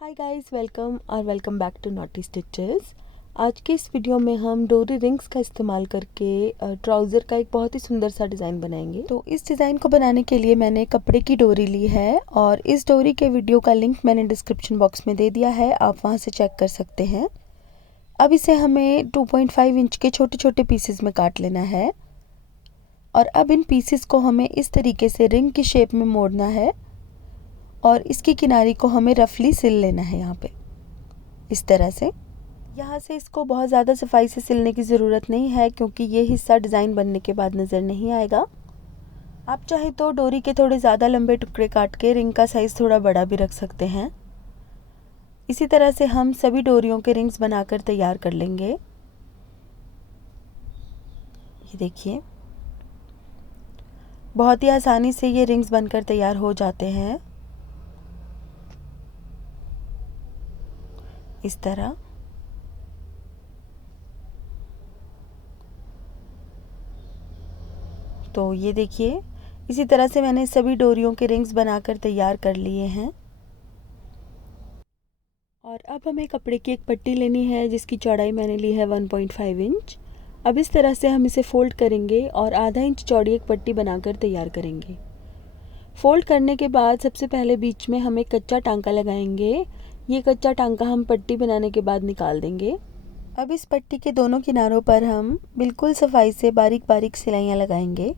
Hi guys, welcome back to naughty stitches. आज के इस वीडियो में हम डोरी रिंग्स का इस्तेमाल करके ट्राउज़र का एक बहुत ही सुंदर सा डिज़ाइन बनाएंगे। तो इस डिज़ाइन को बनाने के लिए मैंने कपड़े की डोरी ली है और इस डोरी के वीडियो का लिंक मैंने डिस्क्रिप्शन बॉक्स में दे दिया है, आप वहां से चेक कर सकते हैं। अब इसे हमें 2.5 इंच के छोटे छोटे पीसेस में काट लेना है और अब इन पीसेस को हमें इस तरीके से रिंग की शेप में मोड़ना है और इसकी किनारी को हमें रफली सिल लेना है यहाँ पे इस तरह से। यहाँ से इसको बहुत ज़्यादा सफाई से सिलने की ज़रूरत नहीं है क्योंकि ये हिस्सा डिज़ाइन बनने के बाद नज़र नहीं आएगा। आप चाहे तो डोरी के थोड़े ज़्यादा लंबे टुकड़े काट के रिंग का साइज़ थोड़ा बड़ा भी रख सकते हैं। इसी तरह से हम सभी डोरियों के रिंग्स बनाकर तैयार कर लेंगे। ये देखिए, बहुत ही आसानी से ये रिंग्स बनकर तैयार हो जाते हैं इस तरह। तो ये देखिए, इसी तरह से मैंने सभी डोरियों के रिंग्स बनाकर तैयार कर लिए हैं। और अब हमें कपड़े की एक पट्टी लेनी है जिसकी चौड़ाई मैंने ली है 1.5 इंच। अब इस तरह से हम इसे फोल्ड करेंगे और आधा इंच चौड़ी एक पट्टी बनाकर तैयार करेंगे। फोल्ड करने के बाद सबसे पहले बीच में हम एक कच्चा टांका लगाएंगे। ये कच्चा टांका हम पट्टी बनाने के बाद निकाल देंगे। अब इस पट्टी के दोनों किनारों पर हम बिल्कुल सफाई से बारीक बारीक सिलाइयाँ लगाएंगे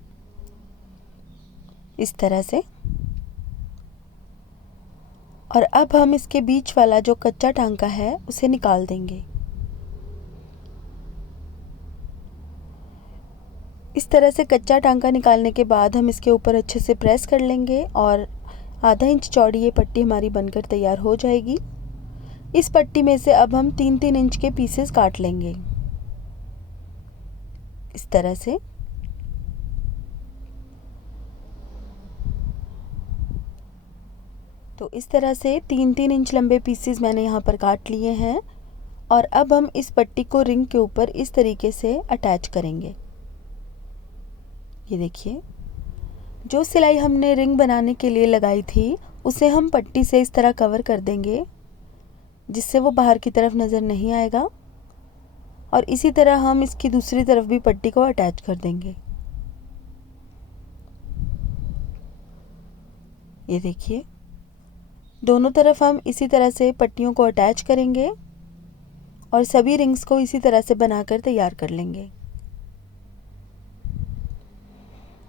इस तरह से। और अब हम इसके बीच वाला जो कच्चा टांका है उसे निकाल देंगे। इस तरह से कच्चा टांका निकालने के बाद हम इसके ऊपर अच्छे से प्रेस कर लेंगे और आधा इंच चौड़ी ये पट्टी हमारी बनकर तैयार हो जाएगी। इस पट्टी में से अब हम 3-3 इंच के पीसेस काट लेंगे इस तरह से। तो इस तरह से 3-3 इंच लंबे पीसेस मैंने यहाँ पर काट लिए हैं और अब हम इस पट्टी को रिंग के ऊपर इस तरीके से अटैच करेंगे। ये देखिए, जो सिलाई हमने रिंग बनाने के लिए लगाई थी उसे हम पट्टी से इस तरह कवर कर देंगे जिससे वो बाहर की तरफ नज़र नहीं आएगा। और इसी तरह हम इसकी दूसरी तरफ भी पट्टी को अटैच कर देंगे। ये देखिए, दोनों तरफ हम इसी तरह से पट्टियों को अटैच करेंगे और सभी रिंग्स को इसी तरह से बनाकर तैयार कर लेंगे।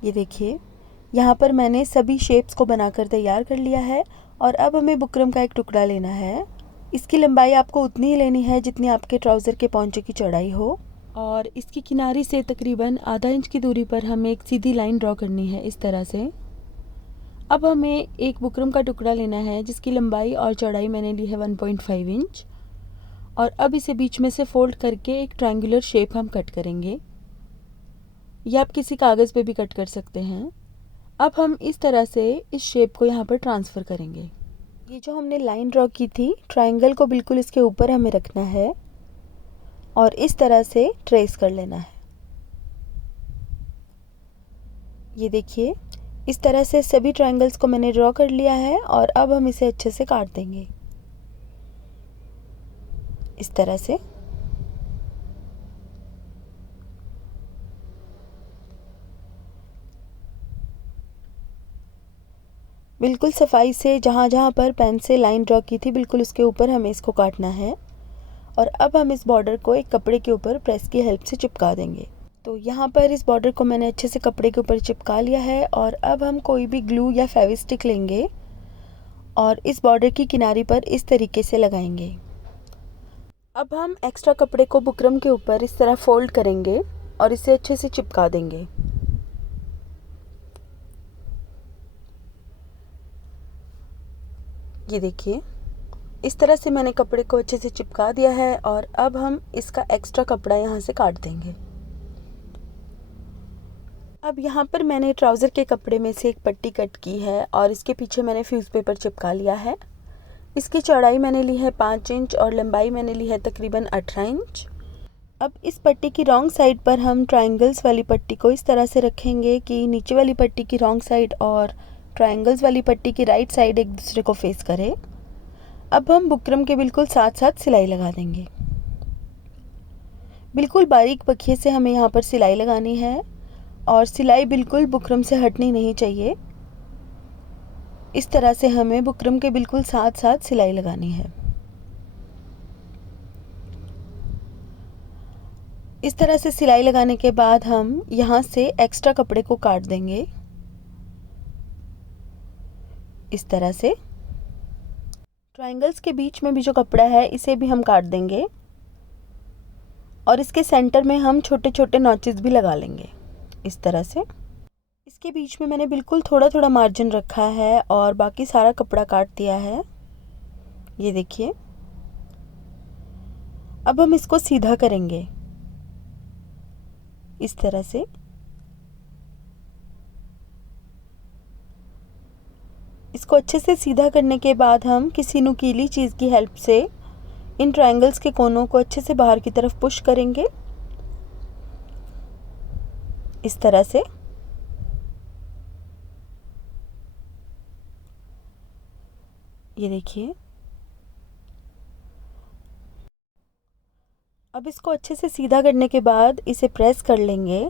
ये देखिए, यहाँ पर मैंने सभी शेप्स को बनाकर तैयार कर लिया है और अब हमें बुकरम का एक टुकड़ा लेना है। इसकी लंबाई आपको उतनी ही लेनी है जितनी आपके ट्राउज़र के पौंचे की चौड़ाई हो और इसकी किनारी से तकरीबन आधा इंच की दूरी पर हमें एक सीधी लाइन ड्रॉ करनी है इस तरह से। अब हमें एक बुकरम का टुकड़ा लेना है जिसकी लंबाई और चौड़ाई मैंने ली है 1.5 इंच और अब इसे बीच में से फोल्ड करके एक ट्रायंगुलर शेप हम कट करेंगे। यह आप किसी कागज़ पे भी कट कर सकते हैं। अब हम इस तरह से इस शेप को यहाँ पर ट्रांसफ़र करेंगे। ये जो हमने लाइन ड्रॉ की थी, ट्रायंगल को बिल्कुल इसके ऊपर हमें रखना है और इस तरह से ट्रेस कर लेना है। ये देखिए, इस तरह से सभी ट्रायंगल्स को मैंने ड्रॉ कर लिया है और अब हम इसे अच्छे से काट देंगे इस तरह से। बिल्कुल सफाई से जहाँ जहाँ पर पेन से लाइन ड्रॉ की थी बिल्कुल उसके ऊपर हमें इसको काटना है। और अब हम इस बॉर्डर को एक कपड़े के ऊपर प्रेस की हेल्प से चिपका देंगे। तो यहाँ पर इस बॉर्डर को मैंने अच्छे से कपड़े के ऊपर चिपका लिया है और अब हम कोई भी ग्लू या फेविस्टिक लेंगे और इस बॉर्डर की किनारी पर इस तरीके से लगाएंगे। अब हम एक्स्ट्रा कपड़े को बुकरम के ऊपर इस तरह फोल्ड करेंगे और इसे अच्छे से चिपका देंगे। ये देखिए, इस तरह से मैंने कपड़े को अच्छे से चिपका दिया है और अब हम इसका एक्स्ट्रा कपड़ा यहाँ से काट देंगे। अब यहाँ पर मैंने ट्राउज़र के कपड़े में से एक पट्टी कट की है और इसके पीछे मैंने फ्यूज़ पेपर चिपका लिया है। इसकी चौड़ाई मैंने ली है 5 इंच और लंबाई मैंने ली है तकरीबन 18 इंच। अब इस पट्टी की रॉन्ग साइड पर हम ट्रायंगल्स वाली पट्टी को इस तरह से रखेंगे कि नीचे वाली पट्टी की रॉन्ग साइड और ट्रायंगल्स वाली पट्टी की राइट साइड एक दूसरे को फेस करे। अब हम बुकरम के बिल्कुल साथ साथ सिलाई लगा देंगे। बिल्कुल बारीक बखिए से हमें यहाँ पर सिलाई लगानी है और सिलाई बिल्कुल बुकरम से हटनी नहीं चाहिए। इस तरह से हमें बुकरम के बिल्कुल साथ साथ सिलाई लगानी है। इस तरह से सिलाई लगाने के बाद हम यहाँ से एक्स्ट्रा कपड़े को काट देंगे। इस तरह से ट्रायंगल्स के बीच में भी जो कपड़ा है इसे भी हम काट देंगे और इसके सेंटर में हम छोटे छोटे नॉचेस भी लगा लेंगे। इस तरह से इसके बीच में मैंने बिल्कुल थोड़ा थोड़ा मार्जिन रखा है और बाकी सारा कपड़ा काट दिया है। ये देखिए। अब हम इसको सीधा करेंगे इस तरह से। इसको अच्छे से सीधा करने के बाद हम किसी नुकीली चीज़ की हेल्प से इन ट्रायंगल्स के कोनों को अच्छे से बाहर की तरफ पुश करेंगे। इस तरह से ये देखिए। अब इसको अच्छे से सीधा करने के बाद इसे प्रेस कर लेंगे।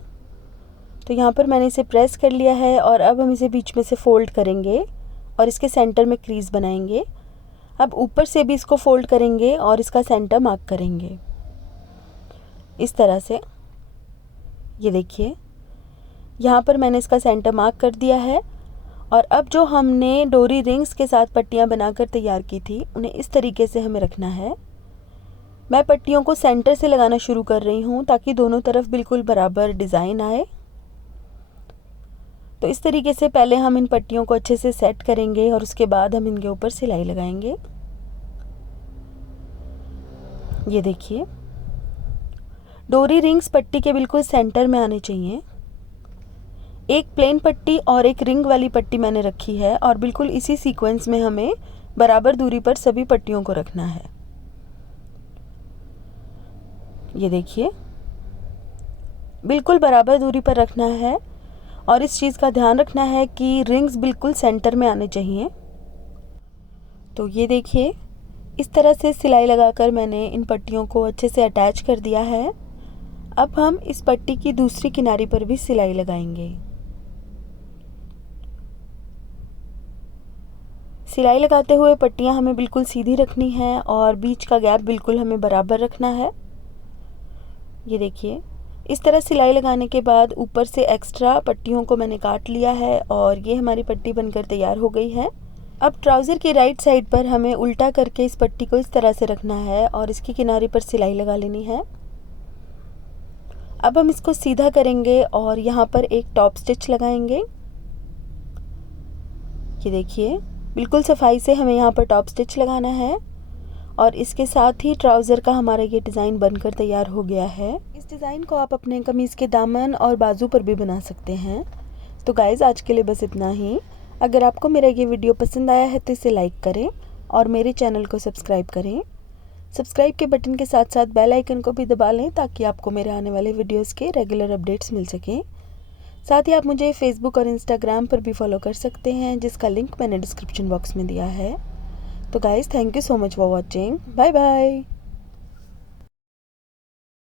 तो यहाँ पर मैंने इसे प्रेस कर लिया है और अब हम इसे बीच में से फोल्ड करेंगे और इसके सेंटर में क्रीज बनाएंगे। अब ऊपर से भी इसको फोल्ड करेंगे और इसका सेंटर मार्क करेंगे इस तरह से। ये देखिए, यहाँ पर मैंने इसका सेंटर मार्क कर दिया है। और अब जो हमने डोरी रिंग्स के साथ पट्टियाँ बनाकर तैयार की थी उन्हें इस तरीके से हमें रखना है। मैं पट्टियों को सेंटर से लगाना शुरू कर रही हूँ ताकि दोनों तरफ बिल्कुल बराबर डिज़ाइन आए। तो इस तरीके से पहले हम इन पट्टियों को अच्छे से सेट करेंगे और उसके बाद हम इनके ऊपर सिलाई लगाएंगे। ये देखिए, डोरी रिंग्स पट्टी के बिल्कुल सेंटर में आने चाहिए। एक प्लेन पट्टी और एक रिंग वाली पट्टी मैंने रखी है और बिल्कुल इसी सीक्वेंस में हमें बराबर दूरी पर सभी पट्टियों को रखना है। ये देखिए, बिल्कुल बराबर दूरी पर रखना है और इस चीज़ का ध्यान रखना है कि रिंग्स बिल्कुल सेंटर में आने चाहिए। तो ये देखिए, इस तरह से सिलाई लगाकर मैंने इन पट्टियों को अच्छे से अटैच कर दिया है। अब हम इस पट्टी की दूसरी किनारी पर भी सिलाई लगाएंगे। सिलाई लगाते हुए पट्टियां हमें बिल्कुल सीधी रखनी है और बीच का गैप बिल्कुल हमें बराबर रखना है। ये देखिए, इस तरह सिलाई लगाने के बाद ऊपर से एक्स्ट्रा पट्टियों को मैंने काट लिया है और ये हमारी पट्टी बनकर तैयार हो गई है। अब ट्राउज़र की राइट साइड पर हमें उल्टा करके इस पट्टी को इस तरह से रखना है और इसकी किनारे पर सिलाई लगा लेनी है। अब हम इसको सीधा करेंगे और यहाँ पर एक टॉप स्टिच लगाएंगे। ये देखिए, बिल्कुल सफाई से हमें यहाँ पर टॉप स्टिच लगाना है और इसके साथ ही ट्राउज़र का हमारा ये डिज़ाइन बनकर तैयार हो गया है। इस डिज़ाइन को आप अपने कमीज़ के दामन और बाजू पर भी बना सकते हैं। तो गाइज़, आज के लिए बस इतना ही। अगर आपको मेरा ये वीडियो पसंद आया है तो इसे लाइक करें और मेरे चैनल को सब्सक्राइब करें। सब्सक्राइब के बटन के साथ साथ बेल आइकन को भी दबा लें ताकि आपको मेरे आने वाले वीडियोस के रेगुलर अपडेट्स मिल सकें। साथ ही आप मुझे फेसबुक और इंस्टाग्राम पर भी फॉलो कर सकते हैं, जिसका लिंक मैंने डिस्क्रिप्शन बॉक्स में दिया है। तो guys, thank you so much for watching. Bye bye.